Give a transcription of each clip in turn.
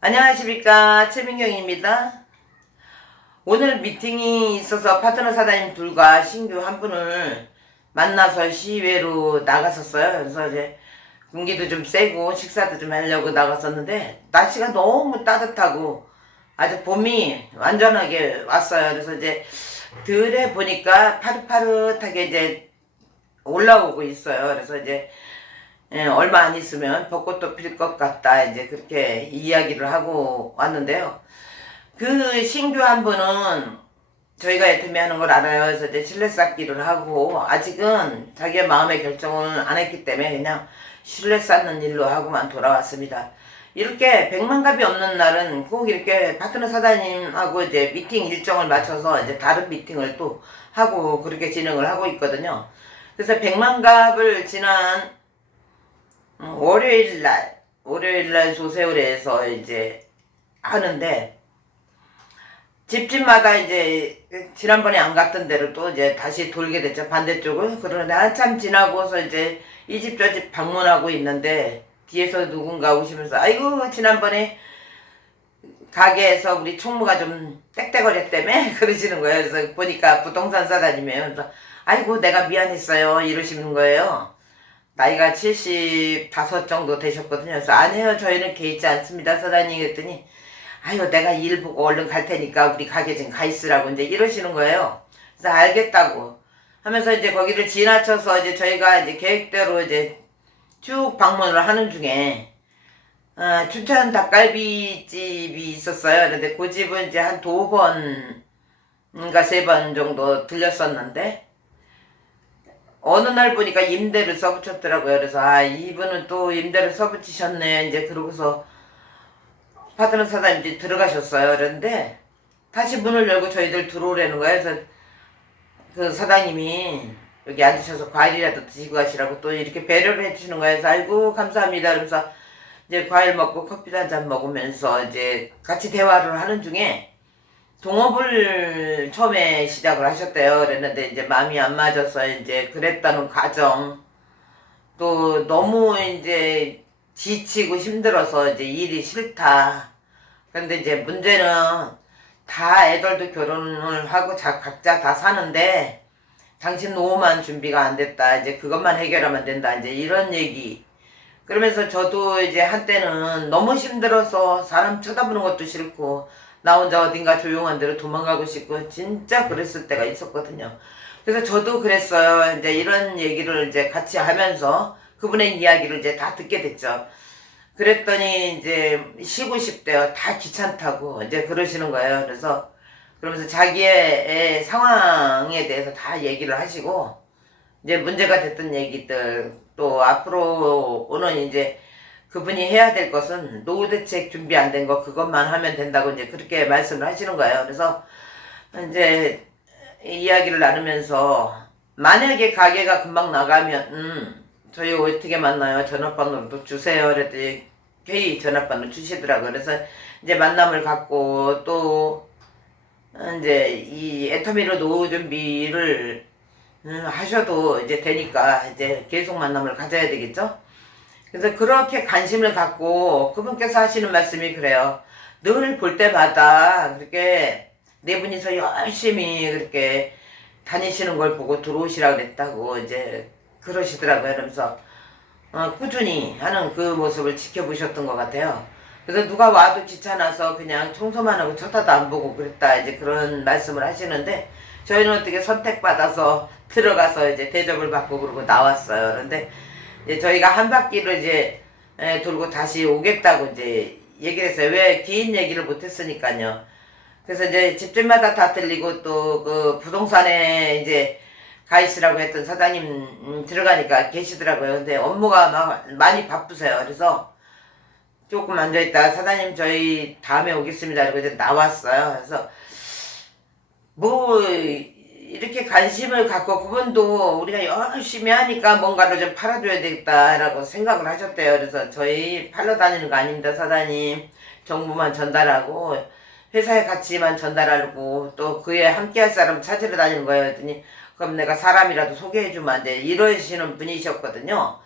안녕하십니까, 최민경입니다. 오늘 미팅이 있어서 파트너 사장님 둘과 신규 한 분을 만나서 시외로 나갔었어요. 그래서 이제 공기도 좀 세고 식사도 좀 하려고 나갔었는데 날씨가 너무 따뜻하고 아주 봄이 완전하게 왔어요. 그래서 이제 들에 보니까 파릇파릇하게 이제 올라오고 있어요. 그래서 이제 얼마 안 있으면 벚꽃도 필 것 같다, 이제 그렇게 이야기를 하고 왔는데요. 그 신규 한 분은 저희가 애터미 하는 걸 알아요. 그래서 이제 실내 쌓기를 하고, 아직은 자기의 마음의 결정을 안 했기 때문에 그냥 실내 쌓는 일로 하고만 돌아왔습니다. 이렇게 백만갑이 없는 날은 꼭 이렇게 파트너 사장님하고 이제 미팅 일정을 맞춰서 이제 다른 미팅을 또 하고 그렇게 진행을 하고 있거든요. 그래서 백만갑을 지난 월요일날 조세호에서 이제 하는데, 집집마다 이제 지난번에 안 갔던 데를 또 이제 다시 돌게 됐죠. 반대쪽을. 그런데 한참 지나고서 이제 이 집 저 집 방문하고 있는데 뒤에서 누군가 오시면서 아이고 지난번에 가게에서 우리 총무가 좀 땡땡거렸다며 그러시는 거예요. 그래서 보니까 부동산 사장님이에요. 그래서 아이고 내가 미안했어요 이러시는 거예요. 나이가 75 정도 되셨거든요. 그래서 아니에요, 저희는 개의치 않습니다 사장님. 그랬더니 아유 내가 일 보고 얼른 갈 테니까 우리 가게 좀 가 있으라고 이제 이러시는 거예요. 그래서 알겠다고 하면서 이제 거기를 지나쳐서 이제 저희가 이제 계획대로 이제 쭉 방문을 하는 중에 춘천 닭갈비집이 있었어요. 그런데 그 집은 이제 한 2번인가 3번 정도 들렸었는데 어느 날 보니까 임대를 써붙였더라고요. 그래서 이분은 또 임대를 써붙이셨네 이제 그러고서 파트너 사장님이 들어가셨어요. 그런데 다시 문을 열고 저희들 들어오라는 거예요. 그래서 그 사장님이 여기 앉으셔서 과일이라도 드시고 가시라고 또 이렇게 배려를 해주시는 거예요. 그래서 아이고 감사합니다. 그러면서 이제 과일 먹고 커피도 한잔 먹으면서 이제 같이 대화를 하는 중에 동업을 처음에 시작을 하셨대요. 그랬는데 이제 마음이 안 맞아서 이제 그랬다는 과정, 또 너무 이제 지치고 힘들어서 이제 일이 싫다. 근데 이제 문제는 다 애들도 결혼을 하고 각자 다 사는데 당신 노후만 준비가 안 됐다. 이제 그것만 해결하면 된다. 이제 이런 얘기. 그러면서 저도 이제 한때는 너무 힘들어서 사람 쳐다보는 것도 싫고 나 혼자 어딘가 조용한 데로 도망가고 싶고 진짜 그랬을 때가 있었거든요. 그래서 저도 그랬어요. 이제 이런 얘기를 이제 같이 하면서 그분의 이야기를 이제 다 듣게 됐죠. 그랬더니 이제 쉬고 싶대요. 다 귀찮다고 이제 그러시는 거예요. 그래서 그러면서 자기의 상황에 대해서 다 얘기를 하시고 이제 문제가 됐던 얘기들, 또 앞으로 오는 이제 그분이 해야 될 것은 노후 대책 준비 안 된 거 그것만 하면 된다고 이제 그렇게 말씀을 하시는 거예요. 그래서 이제 이야기를 나누면서 만약에 가게가 금방 나가면 저희 어떻게 만나요? 전화번호도 주세요. 그랬더니 회의 전화번호 주시더라고요. 그래서 이제 만남을 갖고 또 이제 이 애터미로 노후 준비를 하셔도 이제 되니까 이제 계속 만남을 가져야 되겠죠? 그래서 그렇게 관심을 갖고 그분께서 하시는 말씀이 그래요. 늘 볼 때마다 그렇게 네 분이서 열심히 그렇게 다니시는 걸 보고 들어오시라고 그랬다고 이제 그러시더라고요. 그러면서 꾸준히 하는 그 모습을 지켜보셨던 것 같아요. 그래서 누가 와도 귀찮아서 그냥 청소만 하고 쳐다도 안 보고 그랬다 이제 그런 말씀을 하시는데, 저희는 어떻게 선택받아서 들어가서 이제 대접을 받고 그러고 나왔어요. 그런데 이제 저희가 한 바퀴를 이제 돌고 다시 오겠다고 이제 얘기를 했어요. 왜 긴 얘기를 못했으니까요. 그래서 이제 집집마다 다 들리고 또 그 부동산에 이제 가 있으라고 했던 사장님 들어가니까 계시더라고요. 근데 업무가 막 많이 바쁘세요. 그래서 조금 앉아있다 사장님 저희 다음에 오겠습니다. 그리고 이제 나왔어요. 그래서 뭐 이렇게 관심을 갖고 그분도 우리가 열심히 하니까 뭔가를 좀 팔아줘야 되겠다라고 생각을 하셨대요. 그래서 저희 팔러 다니는 거 아닙니다 사장님. 정보만 전달하고 회사의 가치만 전달하고 또 그에 함께할 사람 찾으러 다니는 거예요. 그랬더니 그럼 내가 사람이라도 소개해주면 안 돼 이러시는 분이셨거든요.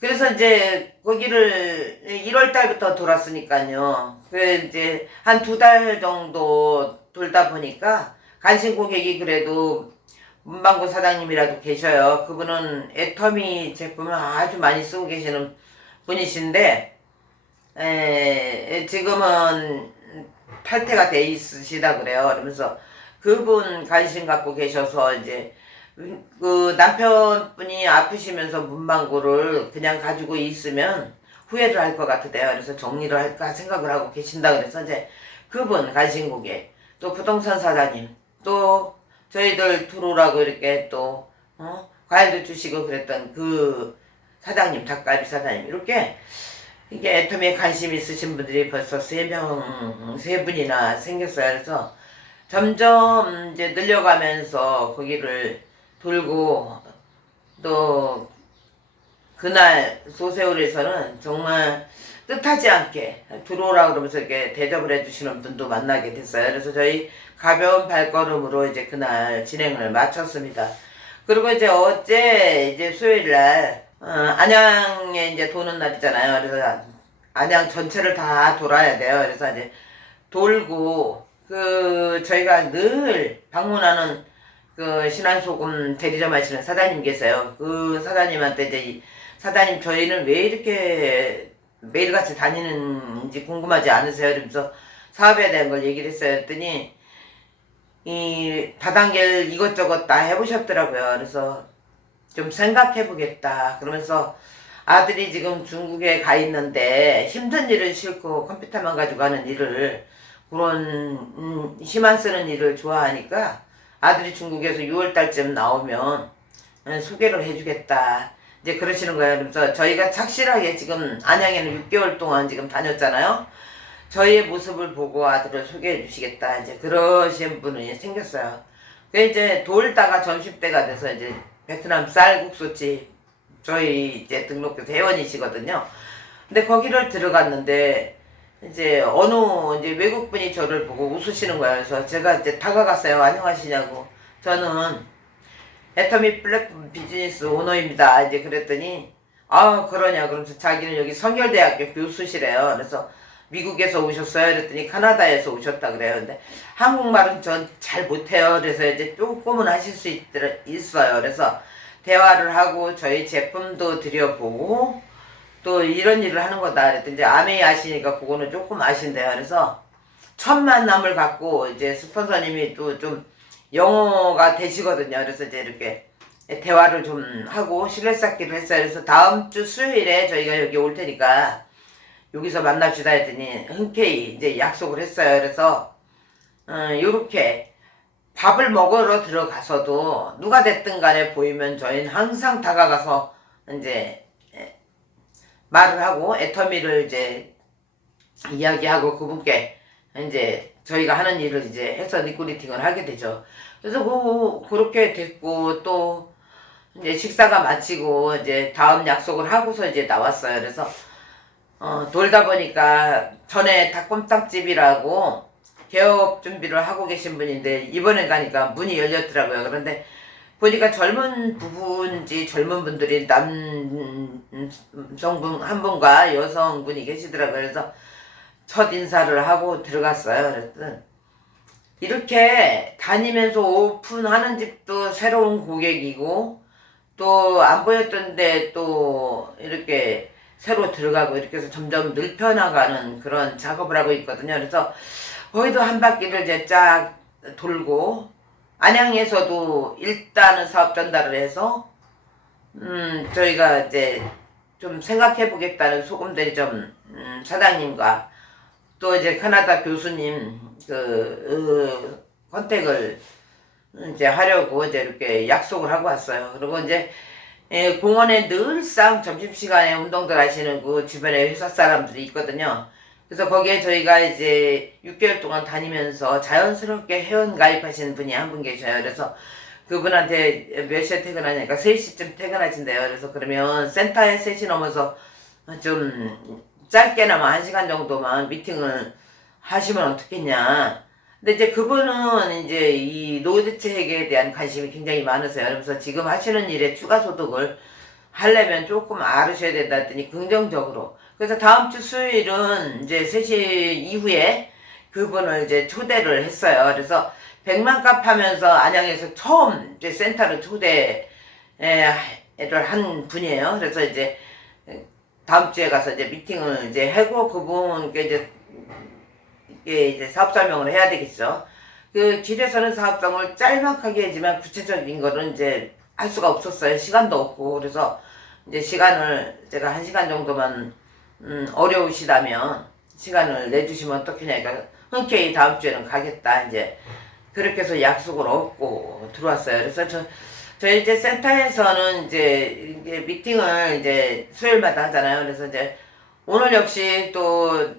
그래서 이제 거기를 1월 달부터 돌았으니까요. 그 이제 한 2달 정도 돌다 보니까 간식 고객이 그래도 문방구 사장님이라도 계셔요. 그분은 애터미 제품을 아주 많이 쓰고 계시는 분이신데 지금은 탈퇴가 돼 있으시다 그래요. 그러면서 그분 관심 갖고 계셔서 이제 그 남편분이 아프시면서 문방구를 그냥 가지고 있으면 후회를 할 것 같으대요. 그래서 정리를 할까 생각을 하고 계신다 그래서 이제 그분 관심 고객 또 부동산 사장님 또 저희들 들어오라고 이렇게 또 과일도 주시고 그랬던 그 사장님 닭갈비 사장님 이렇게 이게 애터미에 관심 있으신 분들이 벌써 3분이나 생겼어요. 그래서 점점 이제 늘려가면서 거기를 돌고 또 그날 소세울에서는 정말 뜻하지 않게 들어오라 그러면서 이렇게 대접을 해주시는 분도 만나게 됐어요. 그래서 저희 가벼운 발걸음으로 이제 그날 진행을 마쳤습니다. 그리고 이제 어제 이제 수요일 날 안양에 이제 도는 날이잖아요. 그래서 안양 전체를 다 돌아야 돼요. 그래서 이제 돌고 그 저희가 늘 방문하는 그 신한소금 대리점 하시는 사장님 계세요. 그 사장님한테 이제 사장님 저희는 왜 이렇게 매일같이 다니는지 궁금하지 않으세요? 이러면서 사업에 대한 걸 얘기를 했어요. 했더니 이 다단계를 이것저것 다 해보셨더라고요. 그래서 좀 생각해보겠다. 그러면서 아들이 지금 중국에 가 있는데 힘든 일을 싫고 컴퓨터만 가지고 하는 일을 그런 힘 안 쓰는 일을 좋아하니까 아들이 중국에서 6월달쯤 나오면 소개를 해주겠다. 이제 그러시는 거예요. 그래서 저희가 착실하게 지금 안양에는 6개월 동안 지금 다녔잖아요. 저희의 모습을 보고 아들을 소개해 주시겠다. 이제 그러신 분이 생겼어요. 그 이제 돌다가 점심때가 돼서 이제 베트남 쌀국수집 저희 이제 등록해서 회원이시거든요. 근데 거기를 들어갔는데 이제 어느 이제 외국분이 저를 보고 웃으시는 거예요. 그래서 제가 이제 다가갔어요. 안녕하시냐고. 저는 애터미 플랫폼 비즈니스 오너입니다. 이제 그랬더니 아 그러냐 그러면서 자기는 여기 성결대학교 교수시래요. 그래서 미국에서 오셨어요. 그랬더니 카나다에서 오셨다 그래요. 근데 한국말은 전 잘 못해요. 그래서 이제 조금은 하실 수 있어요. 그래서 대화를 하고 저희 제품도 들여보고 또 이런 일을 하는 거다. 그랬더니 이제 아메이 아시니까 그거는 조금 아신대요. 그래서 첫 만남을 갖고 이제 스폰서님이 또 좀 영어가 되시거든요. 그래서 이제 이렇게 대화를 좀 하고 신뢰 쌓기를 했어요. 그래서 다음 주 수요일에 저희가 여기 올 테니까 여기서 만납시다 했더니 흔쾌히 이제 약속을 했어요. 그래서 요렇게 밥을 먹으러 들어가서도 누가 됐든 간에 보이면 저희는 항상 다가가서 이제 말을 하고 애터미를 이제 이야기하고 그분께 이제 저희가 하는 일을 이제 해서 리크루팅을 하게 되죠. 그래서 그렇게 됐고 또 이제 식사가 마치고 이제 다음 약속을 하고서 이제 나왔어요. 그래서 돌다 보니까 전에 닭곰탕집이라고 개업 준비를 하고 계신 분인데 이번에 가니까 문이 열렸더라고요. 그런데 보니까 젊은 부부인지 젊은 분들이 남성분 한 분과 여성분이 계시더라고요. 그래서 첫 인사를 하고 들어갔어요. 그랬더니 이렇게 다니면서 오픈하는 집도 새로운 고객이고 또 안 보였던데 또 이렇게 새로 들어가고 이렇게 해서 점점 늙혀나가는 그런 작업을 하고 있거든요. 그래서 거기도 한 바퀴를 이제 쫙 돌고 안양에서도 일단은 사업 전달을 해서 저희가 이제 좀 생각해 보겠다는 소금 대리점 사장님과 또 이제 카나다 교수님 컨택을 이제 하려고 이제 이렇게 약속을 하고 왔어요. 그리고 이제 공원에 늘상 점심시간에 운동들 하시는 그 주변에 회사 사람들이 있거든요. 그래서 거기에 저희가 이제 6개월 동안 다니면서 자연스럽게 회원 가입하시는 분이 한 분 계셔요. 그래서 그분한테 몇 시에 퇴근하냐니까 3시쯤 퇴근하신대요. 그래서 그러면 센터에 3시 넘어서 좀 짧게나마 1시간 정도만 미팅을 하시면 어떻겠냐. 근데 이제 그분은 이제 이 노드책에 대한 관심이 굉장히 많으세요. 그래서 지금 하시는 일에 추가 소득을 하려면 조금 알으셔야 된다 했더니 긍정적으로. 그래서 다음 주 수요일은 이제 3시 이후에 그분을 이제 초대를 했어요. 그래서 100만 값 하면서 안양에서 처음 이제 센터를 초대를 한 분이에요. 그래서 이제 다음 주에 가서 이제 미팅을 이제 하고 그분께 이제 사업 설명을 해야 되겠죠. 그 길에서는 사업성을 짤막하게 하지만 구체적인 거는 이제 할 수가 없었어요. 시간도 없고. 그래서 이제 시간을 제가 1시간 정도만 어려우시다면 시간을 내주시면 어떻겠냐. 그러니까 흔쾌히 다음 주에는 가겠다. 이제 그렇게 해서 약속을 얻고 들어왔어요. 그래서 저희 이제 센터에서는 이제 미팅을 이제 수요일마다 하잖아요. 그래서 이제 오늘 역시 또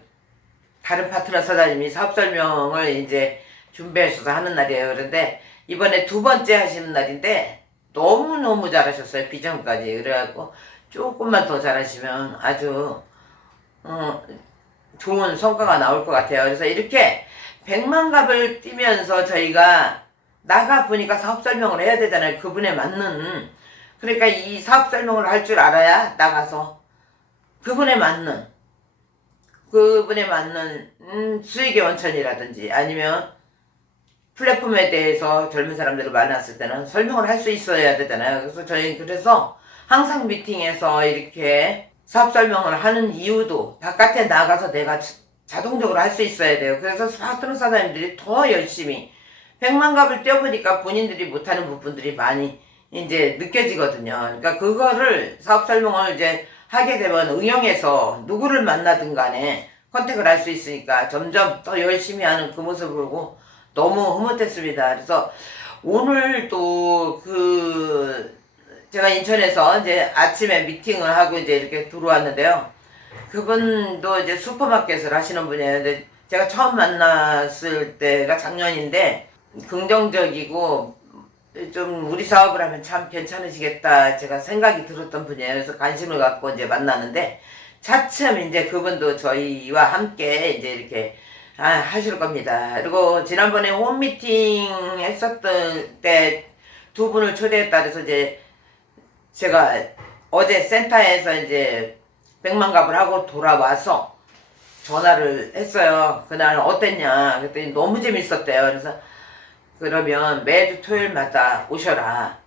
다른 파트너 사장님이 사업 설명을 이제 준비하셔서 하는 날이에요. 그런데 이번에 2번째 하시는 날인데 너무너무 잘하셨어요. 비전까지. 그래갖고 조금만 더 잘하시면 아주 좋은 성과가 나올 것 같아요. 그래서 이렇게 100만 값을 뛰면서 저희가 나가 보니까 사업 설명을 해야 되잖아요. 그분에 맞는. 그러니까 이 사업 설명을 할 줄 알아야 나가서 그분에 맞는 수익의 원천이라든지 아니면 플랫폼에 대해서 젊은 사람들을 만났을 때는 설명을 할 수 있어야 되잖아요. 그래서 그래서 항상 미팅에서 이렇게 사업 설명을 하는 이유도 바깥에 나가서 내가 자동적으로 할 수 있어야 돼요. 그래서 파트너 사장님들이 더 열심히 100만 값을 뛰어보니까 본인들이 못하는 부분들이 많이 이제 느껴지거든요. 그러니까 그거를 사업 설명을 이제 하게 되면 응용해서 누구를 만나든 간에 컨택을 할 수 있으니까 점점 더 열심히 하는 그 모습을 보고 너무 흐뭇했습니다. 그래서 오늘 또 제가 인천에서 이제 아침에 미팅을 하고 이제 이렇게 들어왔는데요. 그분도 이제 슈퍼마켓을 하시는 분이에요. 근데 제가 처음 만났을 때가 작년인데 긍정적이고 좀 우리 사업을 하면 참 괜찮으시겠다 제가 생각이 들었던 분이에요. 그래서 관심을 갖고 이제 만났는데 차츰 이제 그분도 저희와 함께 이제 이렇게 하실 겁니다. 그리고 지난번에 홈미팅 했었던 때 2분을 초대했다 그래서 이제 제가 어제 센터에서 이제 100만 값을 하고 돌아와서 전화를 했어요. 그날 어땠냐 그랬더니 너무 재밌었대요. 그래서 그러면 매주 토요일마다 오셔라.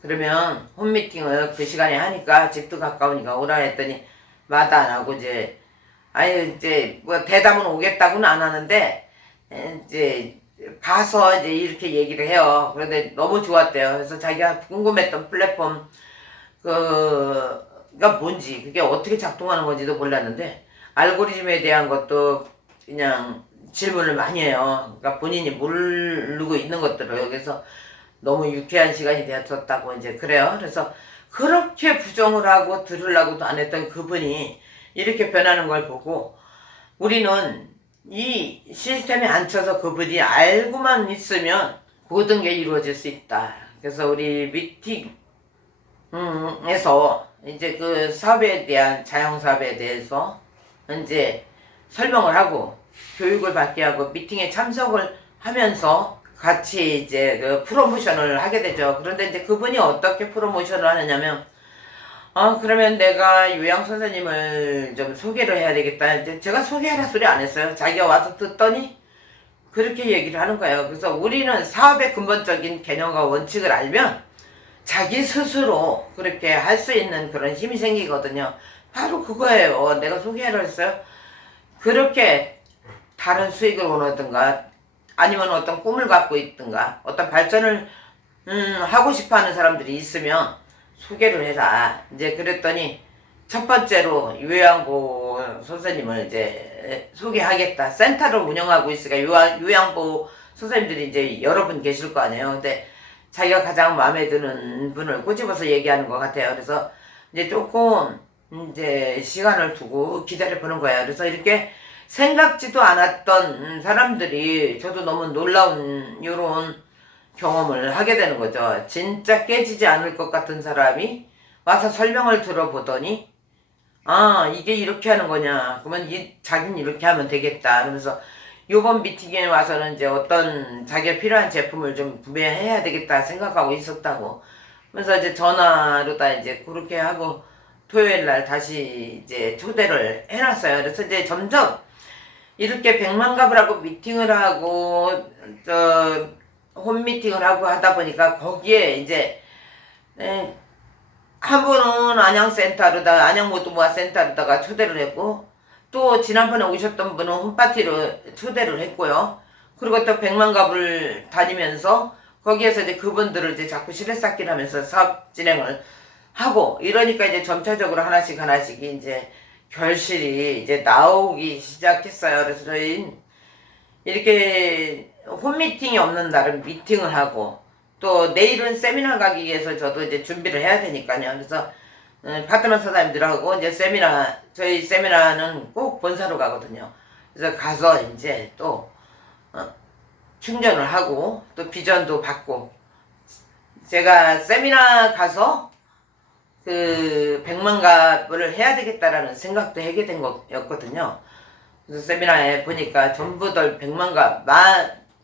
그러면 홈미팅을 그 시간에 하니까 집도 가까우니까 오라 했더니 마다 안 하고 이제 뭐 대담은 오겠다고는 안 하는데 이제 가서 이제 이렇게 얘기를 해요. 그런데 너무 좋았대요. 그래서 자기가 궁금했던 플랫폼 그가 뭔지 그게 어떻게 작동하는 건지도 몰랐는데 알고리즘에 대한 것도 그냥 질문을 많이 해요. 그러니까 본인이 모르고 있는 것들을 여기서 너무 유쾌한 시간이 되었다고 이제 그래요. 그래서 그렇게 부정을 하고 들으려고도 안 했던 그분이 이렇게 변하는 걸 보고 우리는 이 시스템에 앉혀서 그분이 알고만 있으면 모든 게 이루어질 수 있다. 그래서 우리 미팅에서 이제 그 사업에 대한 자영사업에 대해서 이제 설명을 하고 교육을 받게 하고 미팅에 참석을 하면서 같이 이제 그 프로모션을 하게 되죠. 그런데 이제 그분이 어떻게 프로모션을 하느냐면 그러면 내가 요양 선생님을 좀 소개를 해야 되겠다. 이제 제가 소개하라 소리 안 했어요. 자기가 와서 듣더니 그렇게 얘기를 하는 거예요. 그래서 우리는 사업의 근본적인 개념과 원칙을 알면 자기 스스로 그렇게 할 수 있는 그런 힘이 생기거든요. 바로 그거예요. 내가 소개하라 했어요. 그렇게 다른 수익을 원하든가 아니면 어떤 꿈을 갖고 있든가 어떤 발전을 하고 싶어 하는 사람들이 있으면 소개를 해라. 이제 그랬더니 첫 번째로 요양보 선생님을 이제 소개하겠다. 센터를 운영하고 있으니까 요양보 선생님들이 이제 여러 분 계실 거 아니에요. 근데 자기가 가장 마음에 드는 분을 꼬집어서 얘기하는 것 같아요. 그래서 이제 조금 이제 시간을 두고 기다려 보는 거예요. 그래서 이렇게 생각지도 않았던 사람들이 저도 너무 놀라운 이런 경험을 하게 되는 거죠. 진짜 깨지지 않을 것 같은 사람이 와서 설명을 들어보더니 이게 이렇게 하는 거냐 그러면 자기는 이렇게 하면 되겠다. 그러면서 요번 미팅에 와서는 이제 어떤 자기가 필요한 제품을 좀 구매해야 되겠다 생각하고 있었다고 그래서 이제 전화로 다 이제 그렇게 하고 토요일 날 다시 이제 초대를 해놨어요. 그래서 이제 점점 이렇게 백만갑을 하고 미팅을 하고 홈 미팅을 하고 하다 보니까 거기에 이제 한 분은 안양센터로다가 안양모두모아센터로다가 초대를 했고 또 지난번에 오셨던 분은 홈파티로 초대를 했고요. 그리고 또 백만갑을 다니면서 거기에서 이제 그분들을 이제 자꾸 실내쌓기를 하면서 사업 진행을 하고 이러니까 이제 점차적으로 하나씩 이제 결실이 이제 나오기 시작했어요. 그래서 저희 이렇게 홈미팅이 없는 날은 미팅을 하고 또 내일은 세미나 가기 위해서 저도 이제 준비를 해야 되니까요. 그래서 파트너 사장님들하고 이제 저희 세미나는 꼭 본사로 가거든요. 그래서 가서 이제 또 충전을 하고 또 비전도 받고 제가 세미나 가서 그 100만갑을 해야 되겠다라는 생각도 하게 된 거였거든요. 그래서 세미나에 보니까 전부들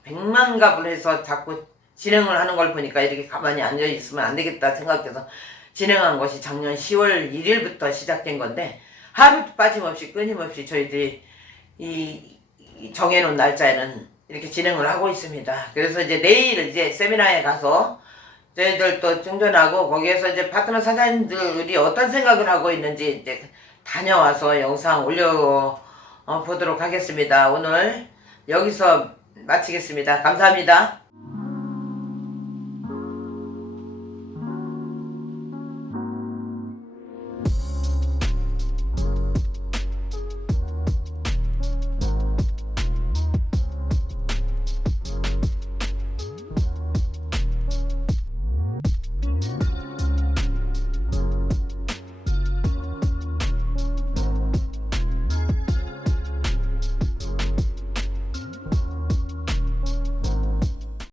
100만갑을 해서 자꾸 진행을 하는 걸 보니까 이렇게 가만히 앉아 있으면 안 되겠다 생각해서 진행한 것이 작년 10월 1일부터 시작된 건데 하루도 빠짐없이 끊임없이 저희들이 이 정해놓은 날짜에는 이렇게 진행을 하고 있습니다. 그래서 이제 내일 이제 세미나에 가서 저희들 또 충전하고 거기에서 이제 파트너 사장님들이 어떤 생각을 하고 있는지 이제 다녀와서 영상 올려 보도록 하겠습니다. 오늘 여기서 마치겠습니다. 감사합니다.